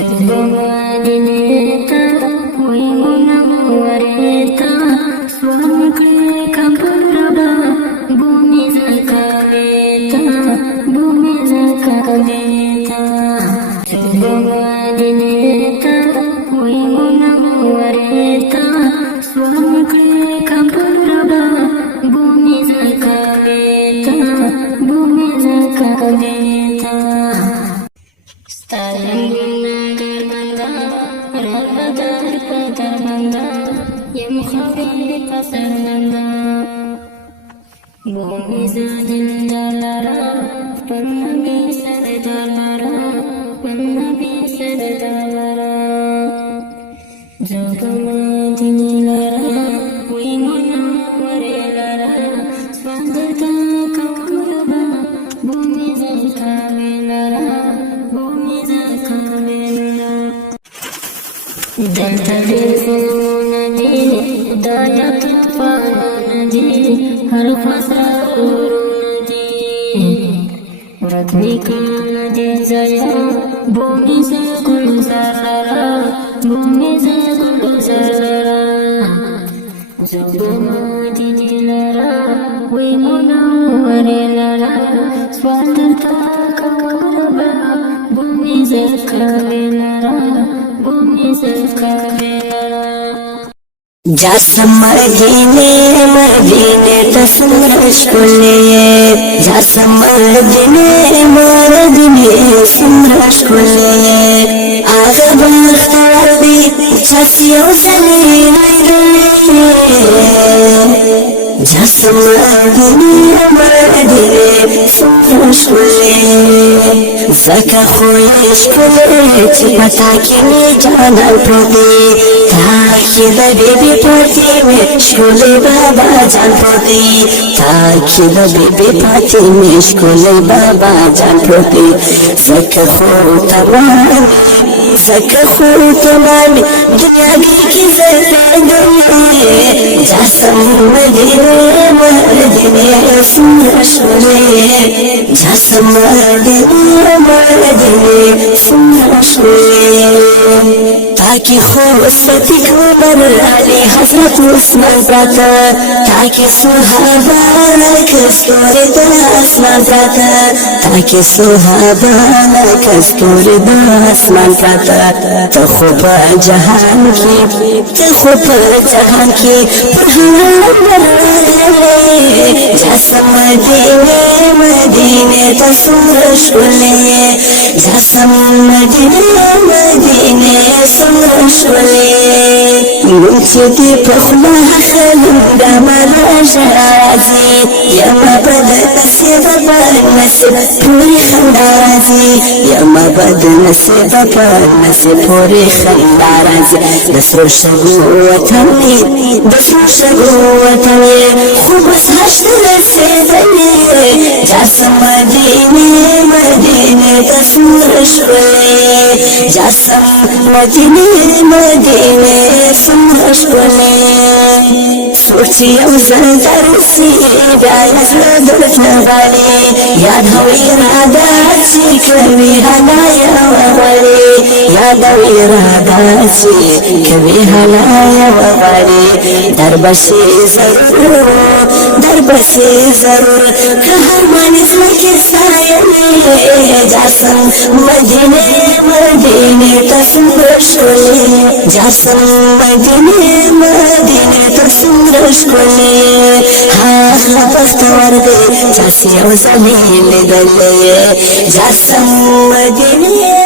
مدينة ومنورة سوانك كبربا بومي زكاتا بومي زكاتا مدينة ومنورة سوانك كبربا بومي زكاتا بومي زكاتا Bumi sajil dalara, penabi sardalara, penabi sardalara. Jaga madilara, wimana warelara, swadata kakuraba, bumi zakamelara, bumi zakamelara. Dalta nadi, daya tutfana nadi. हर फसा नदी रत्नी का नदी जया भूमि से गुलजारा भूमि से गुलजारा जब मदीने लरा वे मुनव्वरे लरा स्वातंत्रता का कुर्बा भूमि से काबिलरा भूमि से काबिलरा Jasa Madine Madine tasmrash kulle Jasa Madine Madine tasmrash kulle Aga bakhtarbi chasiyo saline Jasa Madine Madine tasmrash kulle Zaka khoyish kulle Chipatakini janan prodi Taki da bibi pati me shkole baba jan proti Taki da bibi pati me shkole baba jan proti Zaka khotaman Zaka khotaman Dunya ki zardani Jasam madine madine sumra shkole Jasam madine madine sumra shkole ताकि खुशबू कमर अली हज़रत उस्मान प्राता ताकि सुहाबा कस्तूरी आसमान प्राता ताकि सुहाबा कस्तूरी आसमान प्राता तख़ुबा जहान की जैसा मदीने मदीने तसमरश कुले जैसा मदीने मदीने समरशुले मुझे पखला खलूं दमला शाजी यमा बदन से बबन से पूरी खंडाजी यमा बदन से बबन से पूरी खंडाजी दसरो शगुवतनी खूब हश्र से बने जैसा मदीने मदीने तसमरशुले जैसा मदीने मदीने समरशुले सोची उज़र सी गायस दर्द वाले याद हो इरादा सी कभी हलाया वाले याद हो इरादा सी कभी हलाया वाले दरबसे जरूर कहर मानिस के साये में जासम मदीने मदीने तसमरशुले जासम मदीने मदीने तसमरशुले हाँ पस्तवर दे जासी औज़लील दले जासम मदीने